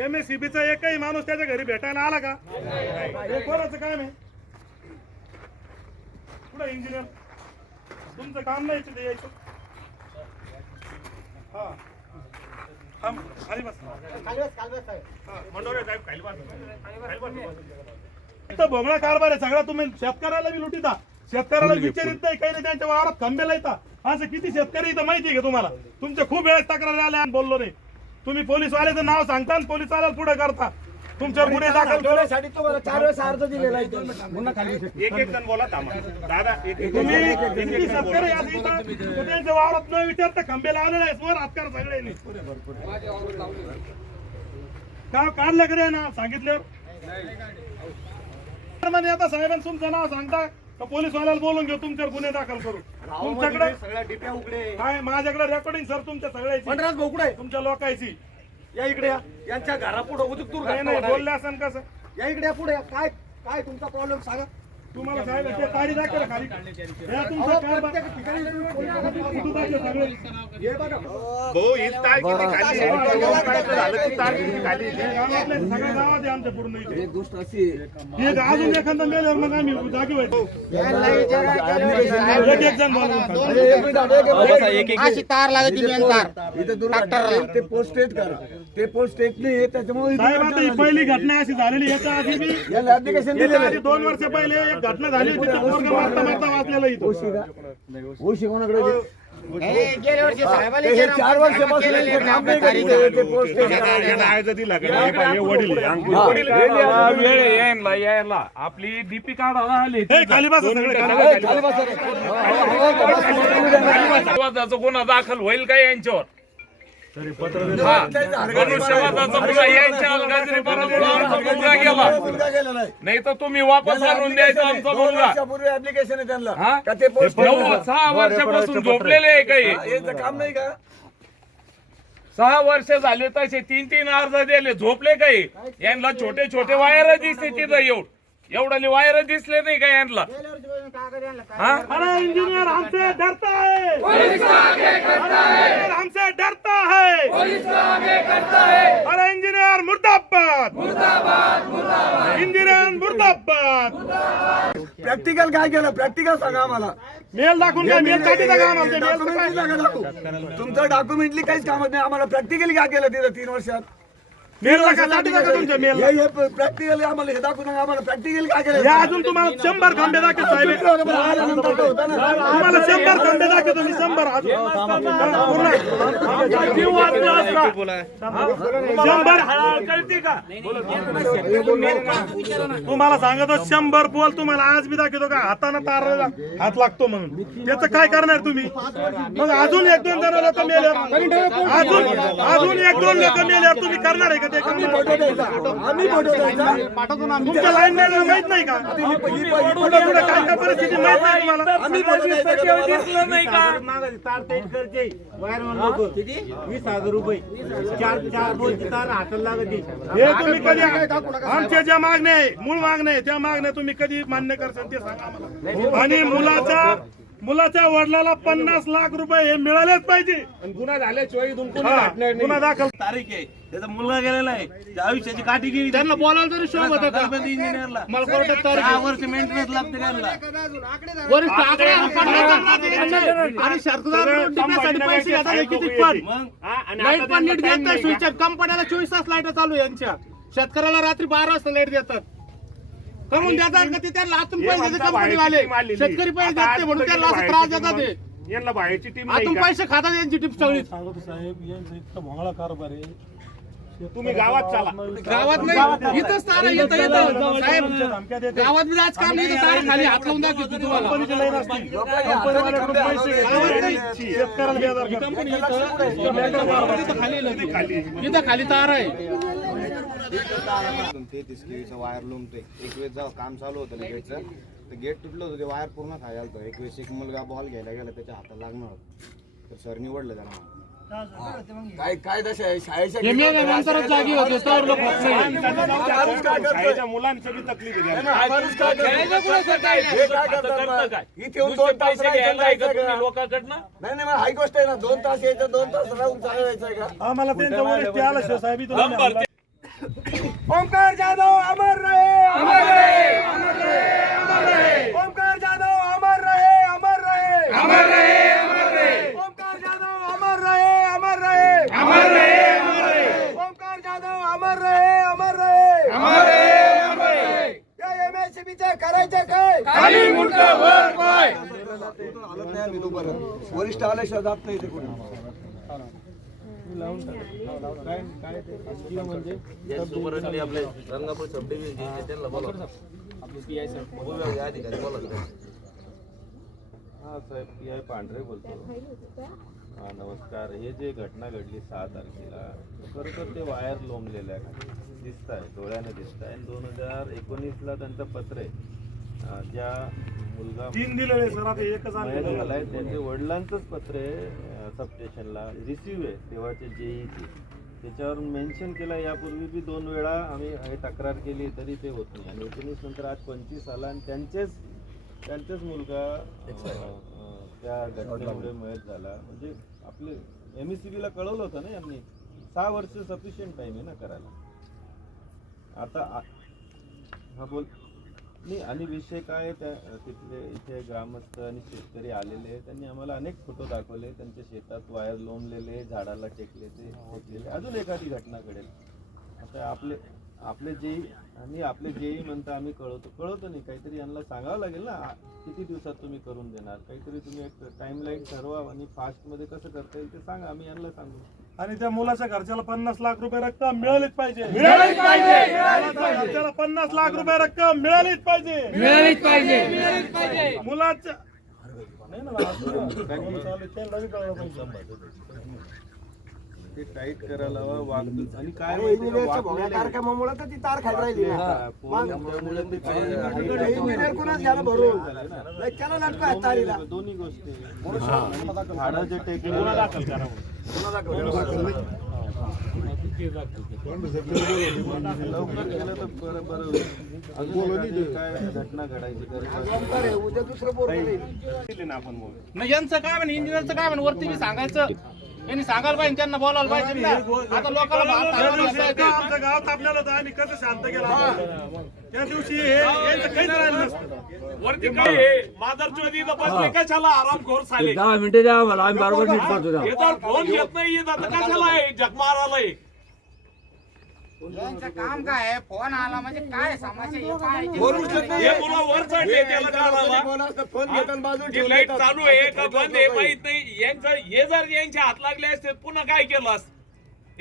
MSCBचा एकही माणूस त्याच्या घरी भेटायला आला का? हे कोणाचं काम आहे? कुठे इंजिनियर? तुमचं काम नाही तिथे यायचं. हा हा खाली बस. मंडोरे साहेब खाली बस. इथं भोंगळा कारभार आहे सगळा. तुम्ही शेतकऱ्याला बी लुटीता, शेतकऱ्याला विचारित नाही, काही नाही, त्यांच्या वावरात खंबेला येतात. असं किती शेतकरी इथं माहिती आहे का तुम्हाला? तुमच्या खूप वेळेस तक्रारी आल्या आणि बोललो नाही. तुम्ही पोलीसवाल्याचं नाव सांगता आणि पोलीसवाल्याला पुढे करता. तुमच्यावर गुन्हे दाखल करण्यासाठी तुम्हाला 4 वेळेस अर्ज दिलेला आहे. एक एक जण बोला दादा. तुम्ही किती शेतकरी असं इथं त्यांच्या वावरात न विचारता खंबे लावलेले आहेत वर हातकार सगळ्यांनी का काढलं करे ना सांगितल्यावर. आता साहेबांनी तुमचं नाव सांगता तर पोलीसवाल्याला बोलून घेऊ, तुमच्यावर गुन्हे दाखल करू. तुमच्याकडे सगळ्या डिप्या उघडे काय? माझ्याकडे रेकॉर्डिंग सर तुमच्या सगळ्याची उघडे तुमच्या लोकांची. या इकडे या. यांच्या घरापुढे उदूक नाही बोलले असं कसं? या इकडे पुढे काय काय तुमचा प्रॉब्लेम सांगा. तुम्हाला साहेब ते तारी दाखवा खाली. हे तुमचं कार बघा. कुठं दाखवा सगळे. हे बघा भाऊ ही तार किती खाली आहे? झालं की तार किती खाली आहे? हे गाव आपल्या सगळ्या गावात आहे आमच्या पूर्ण इथे. एक गोष्ट अशी हे अजून एखादा मेल्यावर मग आम्ही जागी व्हायचो. एक एक जण बोलून अशी तार लागते मेन तार इथे दुर्घटना ते पोस्टेट करा. ते पोस्टेट नाही त्याच्यामुळे साहेब आता ही पहिली घटना अशी झालेली. याच्या आधी बी याला ऍप्लिकेशन याच्या दिलेलं आधी 2 वर्ष पहिले एक घटना झाली होती. त्या पोरगं मारता मारता वाचलेलं इथं. ओशी कोणाकडे ते? गेल्या वर्षी साहेबाला हे 4 वर्षापासून ते काम नाही करत. ते पोस्टेट यायचं दिला का? हे वडील आहे, अंकुश वडील यायला आपली डीपी काढायला आली. हे खाली बसा सगळे खाली मनुष्यवादाचा गुन्हा दाखल होईल का यांच्यावर? मनुष्यवादाचा गुन्हा यांच्यावर गाजरीपणामुळे आमचा मुलगा गेला. नाही तर तुम्ही वापस आणून द्यायचा आमचा मुलगा. वर्षापूर्वी ऍप्लिकेशन आहे त्यांना हा? का ते पोस्ट 6 वर्षापासून झोपलेले आहे काही. याचं काम नाही का? 6 वर्ष झाले तसे 3-3 अर्ज दिले, झोपले काही. यांना छोटे छोटे वायर दिसते तिथं. एवढे वायर दिसले नाही का यांना? अरे इंजीनियर हमसे डरता है, हमसे डरता है, अरे इंजीनियर मुर्दाबाद, इंजीनियर मुर्दाबाद. प्रॅक्टिकल काय केलं? प्रॅक्टिकल सांगा आम्हाला. मेल दाखवून काय? मेल काढीचा का आम्हाला? ते मेल डॉक्युमेंटरी जागा दाखवू. तुमचं डॉक्युमेंटली काहीच कामच नाही. आम्हाला प्रॅक्टिकली काय केलं तिथं 3 वर्षात? मेल काढीचा का तुमच्या मेल? हे प्रॅक्टिकली आम्हाला हे दाखवू नका. आम्हाला प्रॅक्टिकली काय केलं? या अजून तुम्हाला 100 खंबे दाखवतो साहेब. तुम्हाला 100 खंबे दाखवतो मी. 100 तुम्हाला सांगतो 100 पोल तुम्हाला आज बी दाखवतो का? हाताने तार हात लागतो म्हणून. त्याचं काय करणार तुम्ही? मग अजून 1-2 जण लोक मेले, अजून 1-2 लोक मेल्यावर तुम्ही करणार आहे का ते? आम्ही फोटो द्यायचा. तुमच्या लाईन मॅनला माहित नाही का? कुठं कुठं काय काय परिस्थिती माहित नाही तुम्हाला? आम्ही फोटो द्यायचा. दिसलं नाही का? तार तेच करते वायरमन लोक 20,000 रुपये 4 बोलची तार हाताला लागते. हे तुम्ही कधी आमच्या ज्या मागण्या आहे, मूळ मागण्या आहे, त्या मागण्या तुम्ही कधी मान्य करसाल ते सांगा आम्हाला. आणि मुलाच्या वडिलाला 50 लाख रुपये हे मिळालेच पाहिजे. गुन्हा झाल्याशिवाय गुन्हा दाखल. तारीख आहे. त्याचा मुलगा गेलेला आहे. त्या आयुष्याची काठी गेली. त्यांना बोलायला तरी शोभ होता का? इंजिनियरला मला कोर्टात 6 वर्ष मेंटेनन्स लागते त्यांना. आणि सरकार पैसे घेतात हे किती पण. लाईट पण नीट देत नाही. स्विच कंपन्याला 24 तास लाईट चालू आहे यांच्या. शेतकऱ्याला रात्री 12 वाजता लाईट देतात. करून देतात का ते? त्यांना आतून पैसे देतात कंपनीवाले. शेतकरी पैसे देत नाही म्हणून त्यांना असं त्रास देतात ते. यांना बाहेरची टीम आतून पैसे खातात यांची टिप सगळी. भोंगळा कारभार आहे. तुम्ही गावात चला. गावात नाही, इथंच तारा येतं साहेब. गावात बी राजकारण नाही, इथं तारा खाली हात लावून दाखवतो तुम्हाला. इथं खाली तारा आहे. 33 केवीचा वायर लुमतोय. एक वेळेस जेव्हा काम चालू होतं गेटचं, तर गेट तुटलं होतं. ते वायर पूर्ण खाली आलतं. एक वेळेस एक मुलगा बॉल घ्यायला गेला, त्याच्या हाताला लागणार होतं. तर सर निवडलं त्याला. काय दशा आहे शाळेच्या नंतरच जागी होते तर लोक शाळेच्या मुलांची बी तकलीफ आहे. इथे येऊन 2 तास राहायचं लोकांकडनं. नाही नाही हाई गोष्ट आहे ना. 2 तास यायचं, 2 तास राहून चालवायचं आहे का? आम्हाला त्यांच्या वरिष्ठ आलं साहेब. ओमकार जाधव अमर रहे, अमर रहे, अमर रहे, अमर रहे। ओमकार जाधव अमर रहे, अमर रहे, अमर रहे, अमर रहे। ओमकार जाधव अमर रहे, अमर रहे, अमर रहे, अमर रहे। ओमकार जाधव अमर रहे, अमर रहे, अमर रहे, अमर रहे। या एमआयसीबीचे करायचे काय? खाली मुंडकं वर पाय. वरिष्ठ आल्याशिवाय जात नाही ते कोणी. आपले रंगापूर सब डिव्हिजन त्यांना बोला अधिकारी बोला. हा साहेब पी आय पांढरे बोलतो. हा नमस्कार. हे जे घटना घडली 6 तारखेला खरं तर ते वायर लोंबलेल्या दिसत आहे, डोळ्याने दिसत आहे. 2019ला त्यांचं पत्र आहे ज्या मुलगा 3 दिलेले सर, आता एकच मयत आणलं. झालाय त्यांच्या वडिलांचंच पत्र आहे सबस्टेशनला रिसिव्ह आहे तेव्हाचे जेईची. त्याच्यावर मेन्शन केलं यापूर्वी बी 2 वेळा आम्ही हे तक्रार केली तरी ते होत नाही. आणि 19 नंतर आज 25 आला आणि त्यांचेच मुलगा त्या घटनेमुळे मयत झाला. म्हणजे आपले MSCB ला कळवलं होतं ना यांनी. 6 वर्ष सफिशियंट टाइम आहे ना करायला. आता हा बोल नाही. आणि विषय काय त्या तिथले इथे ग्रामस्थ आणि शेतकरी आलेले त्यांनी आम्हाला अनेक फोटो दाखवले. त्यांच्या शेतात वायर लोंबलेले, झाडाला टेकलेले. अजून एखादी घटना घडेल. आता आपले जेई आणि आपले जेई म्हणता आम्ही कळवतो नाही. काहीतरी यांना सांगावं लागेल ना किती दिवसात तुम्ही करून देणार. काहीतरी तुम्ही एक टाइमलाईन ठरवा आणि फास्टमध्ये कसं करता येईल ते सांगा. आम्ही यांना सांगू. आणि त्या मुलाच्या घरच्याला 50 लाख रुपये रक्कम मिळालीच पाहिजे, मिळालीच पाहिजे. मुलाच्या घरच्याला 50 लाख रुपये रक्कम मिळालीच पाहिजे, मिळालीच पाहिजे, मिळालीच पाहिजे. मुलाच्या नाही ना ते टाईट करायला वागणूक आणि काय कार्यक्रमामुळे तर ती तार खाली राहिली ना. इंजिनियर कुणाच घ्यायला भरून त्याला लटका तारीला. दोन्ही गोष्टी झाडाचे टेकले लवकर केलं तर बरं होईल. अजून काय घटना घडायची उद्या दुसरं बोर नाही यांचं काय म्हणे, इंजिनियरचं काय म्हणे, वरती बी सांगायचं. यांनी सांगायला पाहिजे, त्यांना बोलायला पाहिजे ना. आता लोकांना आमच्या गावात आपल्याला होतं, आम्ही कसं शांत केला त्या दिवशी यांचं काहीच राहिलं नसतं. वरती काय आहे? मादरचोदी इथं बसले कशाला आरामखोर साले. 10 मिनिटं द्या मला, आम्ही बरोबर नीट करतो. हे तर फोन घेत नाही येत आता कशाला आहे जग मारायला. यांचं काम काय आहे? फोन आला म्हणजे काय समस्या हे मुलं वर चढले त्याला कळाला फोन घेतात बाजू की लाईट चालू आहे का बंद आहे माहित नाही. यांचं हे जर यांच्या हात लागले असते पुन्हा काय केलं असतं.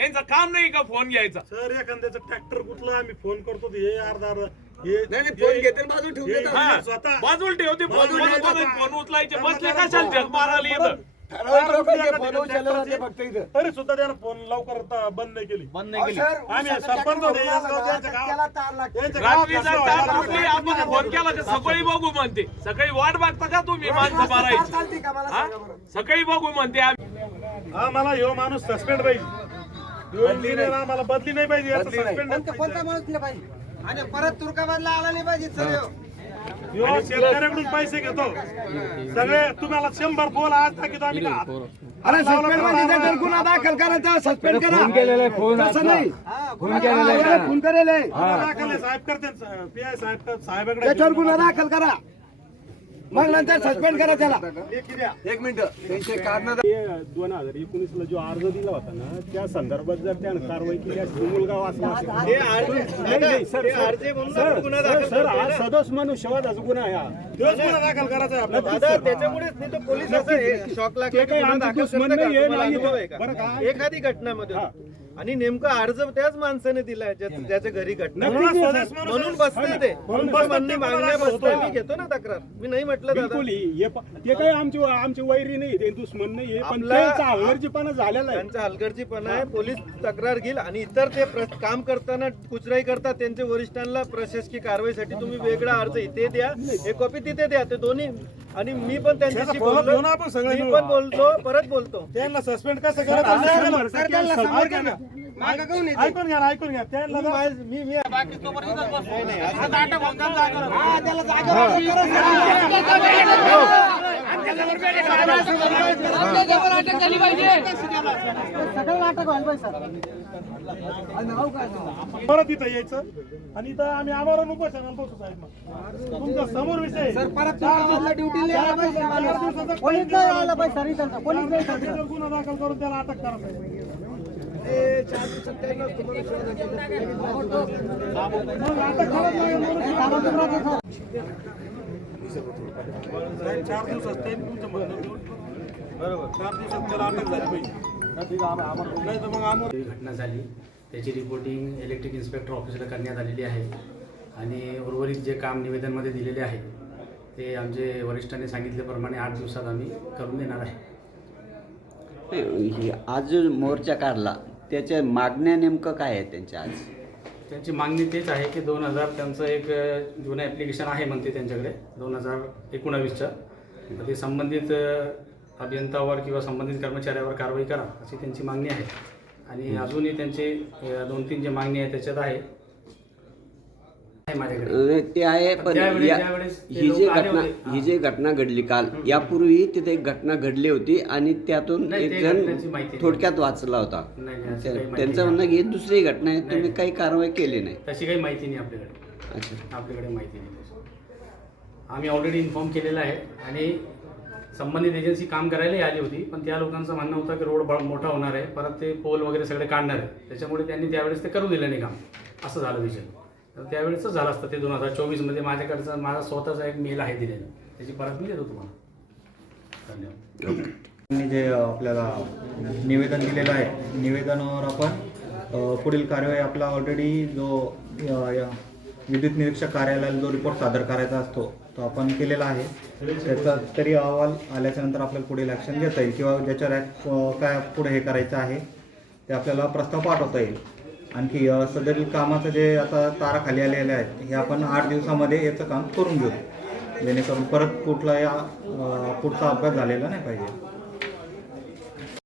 यांचं काम नाही का फोन घ्यायचा. सर एखाद्याचं ट्रॅक्टर कुठलं आम्ही फोन करतो हे अर्धा फोन घेते बाजू ठेवून हा, स्वतः बाजूला ठेवते फोन उचलायचे बसले कशाला जग मारायला येतं. फक्त इथं तरी सुद्धा त्यानं फोन लवकर बंद नाही केली. आम्ही सरपंच होते याच गावचे, यांच्या गावात- यांच्या गावात रात्रीचा कसं तार व्हायला तुटली, आपण फोन केला की सकाळी बघू म्हणते. सकाळी वाट बघता का तुम्ही माणसं मारायची. चालते का मला हा? सांगा बरं. सकाळी बघू म्हणते आम्ही. हा मला ह्यो माणूस सस्पेंड पाहिजे. ह्यो इंजिनियर आम्हाला बदली नाही पाहिजे, याचं सस्पेंड माणूस नाही पाहिजे. आणि परत तुर्काबादला आला नाही पाहिजे सर. ह्यो शेतकऱ्याकडून पैसे घेतो सगळे. तुम्हाला 100 फोन आज टाकीतो आम्ही का? अरे सस्पेंड म्हणजे गुन्हा दाखल करायचा, सस्पेंड करा. फोन केलेला फोन असं नाही. फोन केलेला फोन करेल दाखल आहे, साहेब करते PI साहेबाकडे त्याच्यावर गुन्हा दाखल करा, मग नंतर सस्पेंड करा त्याला. एक मिनिट त्यांचे कारण 2019ला जो अर्ज दिला होता ना त्या संदर्भात जर त्यानं कारवाई केली असती मुलगा वाचला असता. सर हा सदोष मनुष्यवादाचा गुन्हा आहे हा. तोच गुन्हा दाखल करायचा आहे आपल्याला. ते काही आमचं दुश्मन नाहीये, नाही बरं का? एखादी घटनामध्ये आणि नेमका अर्ज त्याच माणसाने दिलाय ज्याच्या घरी घटना म्हणून स्वदेश माणूस म्हणून बसते ते म्हणून तुमचं बसतात म्हणणे ते मागण्या कोणाला बसताय होतं? मी घेतो ना तक्रार. मी नाही म्हटलं दादा बिलकुल ते काही आमची वैरी नाही, ते दुश्मन नाहीये, पण आपला- त्यांचा हलगर्जीपणा झालेला आहे. त्यांचा हलगर्जीपणा आहे. पोलीस तक्रार घेईल आणि इतर ते काम करताना कुचराई करतात त्यांच्या वरिष्ठांना प्रशासकीय कारवाईसाठी तुम्ही वेगळा अर्ज इथे द्या, एक कॉपी तिथे द्या. ते दोन्ही. आणि मी पण त्यांच्याशी त्याचा फोन घेऊ ना आपण सगळे मी मिळून. पण बोलतो, परत बोलतो. त्यांना सस्पेंड कसं करायचं ऐकून घ्या ना, ऐकून घ्या त्यांना बाकी तोपर्यंत इथंच बसू. आता अटक होऊन जाईल जागेवर. त्याला जागा परत इथं यायचं आणि इथं आम्ही आमरण उपोषणाला बसू साहेब. मग तुमचा समोर विषय आहे. 4 दिवसाचा गुन्हा दाखल करून त्याला अटक करा साहेब. मग अटक करत नाही म्हणून साहेब 4 दिवसात टाइम तुमचं म्हणणं घेऊन बरोबर 4 दिवसात त्याला अटक झाली पाहिजे. नाही तर मग आम्हाला ही घटना झाली त्याची रिपोर्टिंग इलेक्ट्रिक इन्स्पेक्टर ऑफिसला करण्यात आलेली आहे आणि उर्वरित जे काम निवेदनमध्ये दिलेले आहे ते आमचे वरिष्ठांनी सांगितल्याप्रमाणे 8 दिवसात आम्ही करून देणार आहे. आज जो मोर्चा काढला त्याच्या मागण्या नेमकं काय आहे त्यांच्या आज? त्यांची मागणी तेच आहे की 2000 त्यांचं एक जुनं ॲप्लिकेशन आहे म्हणते त्यांच्याकडे 2019चं. ते संबंधित अभियंतावर किंवा संबंधित कर्मचाऱ्यावर कारवाई करा अशी त्यांची मागणी आहे आणि अजूनही त्यांचे 2-3 जे मागणी आहे त्याच्यात आहे माझ्याकडे ते आहे पण ही जी घटना घडली काल यापूर्वी तिथे एक घटना घडली होती आणि त्यातून एक जण थोडक्यात वाचला होता. त्यांचं म्हणणं की दुसरी घटना आहे तुम्ही काही कारवाई केली नाही. तशी काही माहिती नाही आपल्याकडे. अच्छा आपल्याकडे माहिती नाही. आम्ही ऑलरेडी इन्फॉर्म केलेलं आहे आणि संबंधित एजन्सी काम करायलाही आली होती पण त्या लोकांचं म्हणणं होतं की रोड मोठा होणार आहे परत ते पोल वगैरे सगळे काढणार आहे त्याच्यामुळे त्यांनी त्यावेळेस ते करू दिलं नाही काम असं झालं विषय. तर त्यावेळेसच झालं असतं ते 2024मध्ये माझ्याकडचा माझा स्वतःचा एक मेल आहे दिलेला त्याची परत मी देतो तुम्हाला. धन्यवाद. जे आपल्याला निवेदन दिलेलं आहे निवेदनावर आपण पुढील कार्यवाही आपला ऑलरेडी जो विद्युत निरीक्षक कार्यालयाला जो रिपोर्ट सादर करायचा असतो तो आपण केलेला आहे. त्याचा तरी अहवाल आल्याच्या नंतर आपल्याला पुढील ॲक्शन घेता येईल किंवा ज्याच्यावर काय पुढे हे करायचं आहे ते आपल्याला प्रस्ताव पाठवता येईल. आणखी सदरील कामाचं जे आता तारा खाली आलेले आहेत हे आपण 8 दिवसामध्ये याचं काम करून घेऊ जेणेकरून परत कुठला पुढचा अपघात झालेला नाही पाहिजे.